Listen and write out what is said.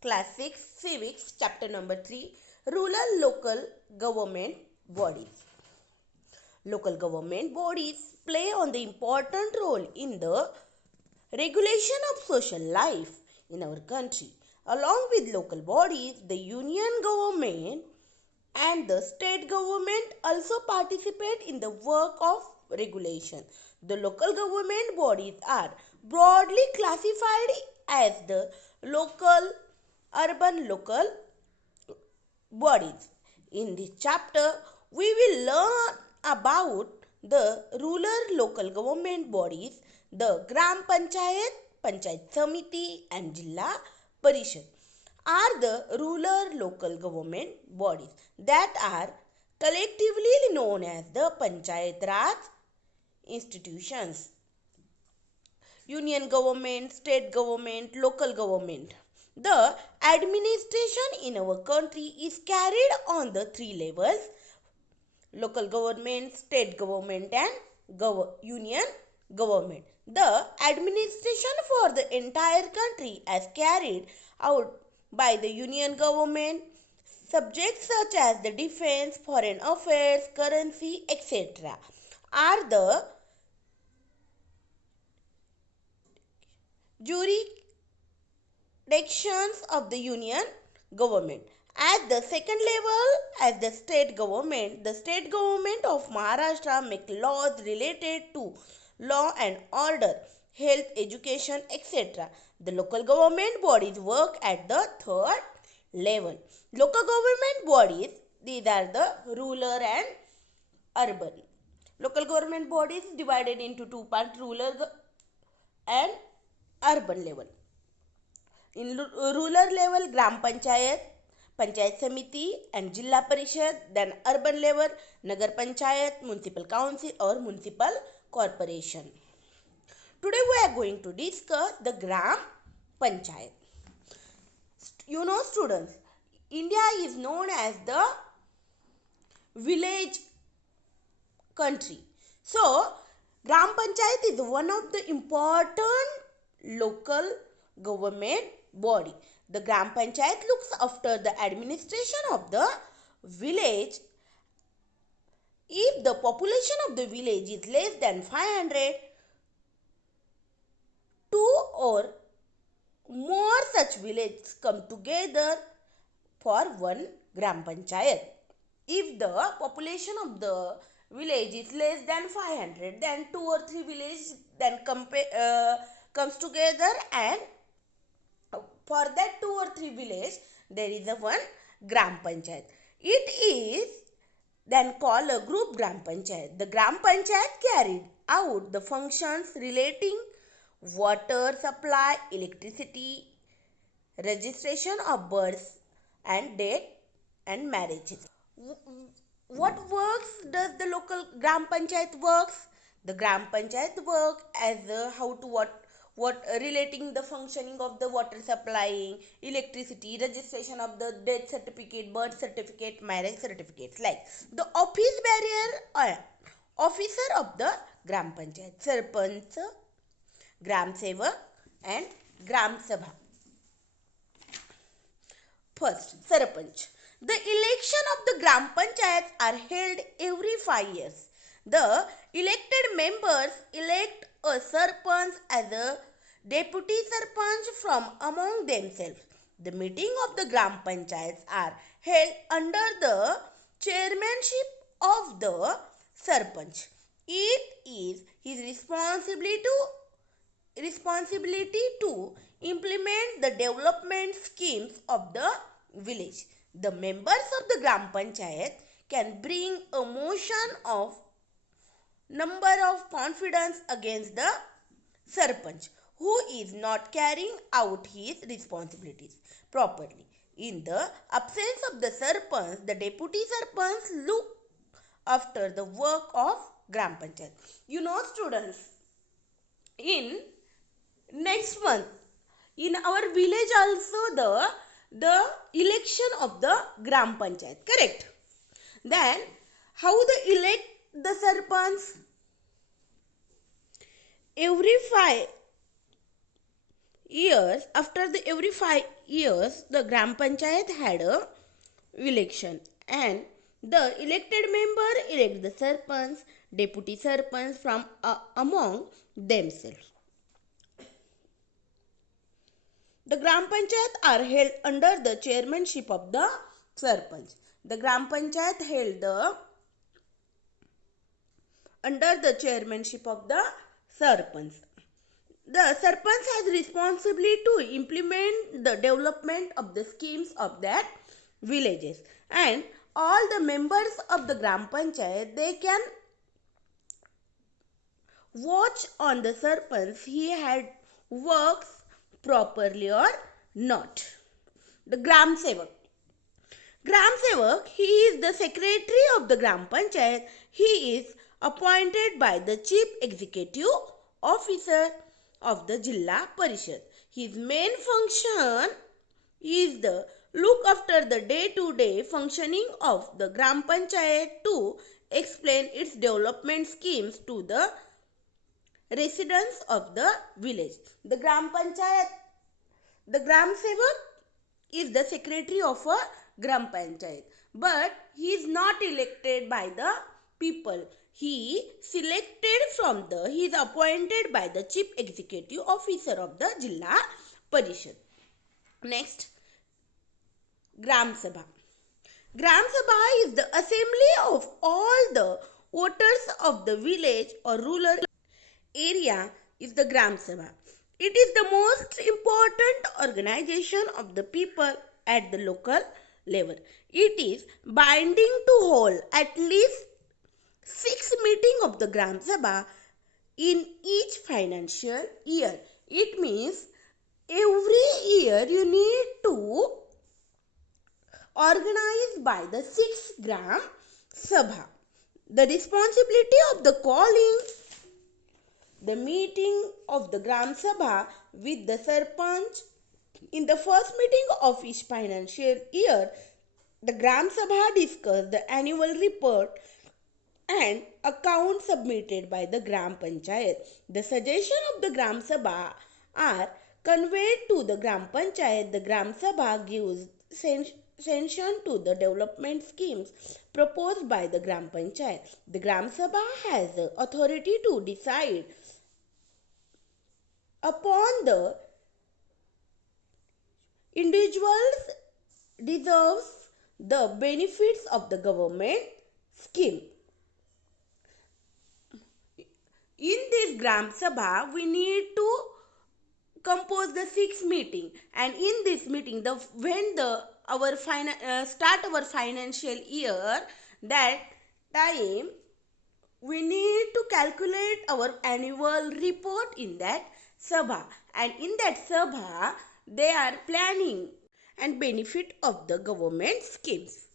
Class 6 Civics Chapter number 3 Rural Local Government Bodies. Local government bodies play on the important role in the regulation of social life in our country. Along with local bodies, the union government and the state government also participate in the work of regulation. The local government bodies are broadly classified as the urban local bodies. In this chapter, we will learn about the rural local government bodies, the Gram Panchayat, Panchayat Samiti and Jilla Parishad are the rural local government bodies that are collectively known as the Panchayat Raj institutions. Union government, state government, local government. The administration in our country is carried on the three levels: local government, state government and union government. The administration for the entire country is carried out by the union government. Subjects such as the defense, foreign affairs, currency, etc. are the jurisdictions of the union government. At the second level, as the state government of Maharashtra make laws related to law and order, health, education, etc. The local government bodies work at the third level. Local government bodies, these are the rural and urban. Local government bodies divided into two parts, rural and urban level. In rural level, Gram Panchayat, Panchayat Samiti and Jilla Parishad. Then urban level, Nagar Panchayat, Municipal Council or Municipal Corporation. Today we are going to discuss the Gram Panchayat. You know students, India is known as the village country. So, Gram Panchayat is one of the important local government body. The Gram Panchayat looks after the administration of the village. If the population of the village is less than 500, two or more such villages come together for one Gram Panchayat. If the population of the village is less than 500, then two or three villages then comes together, and for that two or three village there is a one Gram Panchayat. It is then called a group Gram Panchayat. The Gram Panchayat carried out the functions relating water supply, electricity, registration of births and death and marriages. What works does the local Gram Panchayat works? The Gram Panchayat work as what relating the functioning of the water supplying, electricity, registration of the death certificate, birth certificate, marriage certificates, like the office barrier officer of the Gram Panchayat, Sarpanch, Gram Sevak and Gram Sabha. First, Sarpanch. The election of the Gram Panchayats are held every 5 years. The elected members elect a Sarpanch as a deputy Sarpanch from among themselves. The meeting of the Gram Panchayats are held under the chairmanship of the Sarpanch. It is his responsibility to implement the development schemes of the village. The members of the Gram Panchayat can bring a motion of number of confidence against the Sarpanch who is not carrying out his responsibilities properly. In the absence of the Sarpanch, the deputy Sarpanch look after the work of Gram Panchayat. You know students, in next month in our village also the election of the Gram Panchayat, correct? Then how they elect the Sarpanch? Every years, after the every 5 years, the gram panchayat had a election, and the elected member elect the sarpanch, deputy sarpanch from among themselves. The gram panchayat are held under the chairmanship of the sarpanch. The gram panchayat held under the chairmanship of the sarpanch. The sarpanch has responsibility to implement the development of the schemes of that villages, and all the members of the gram panchayat, they can watch on the sarpanch he had works properly or not. The gram sevak. Gram sevak, he is the secretary of the gram panchayat. He is appointed by the chief executive officer of the Jilla Parishad. His main function is the look after the day-to-day functioning of the gram panchayat to explain its development schemes to the residents of the village. The gram panchayat, the gram sevak is the secretary of a gram panchayat, but he is not elected by the people. He is appointed by the chief executive officer of the Jilla Parishad. Next, Gram Sabha. Gram Sabha is the assembly of all the voters of the village or rural area is the Gram Sabha. It is the most important organization of the people at the local level. It is binding to hold at least 6 meetings of the Gram Sabha in each financial year. It means every year you need to organize by the 6 Gram Sabha. The responsibility of the calling the meeting of the Gram Sabha with the Sarpanch in the first meeting of each financial year. The Gram Sabha discussed the annual report and account submitted by the Gram Panchayat. The suggestion of the Gram Sabha are conveyed to the Gram Panchayat. The Gram Sabha gives sanction to the development schemes proposed by the Gram Panchayat. The Gram Sabha has the authority to decide upon the individuals deserves the benefits of the government scheme. In this Gram Sabha, we need to compose the 6 meeting, and in this meeting, start our financial year, that time we need to calculate our annual report in that Sabha, and in that Sabha they are planning and benefit of the government schemes.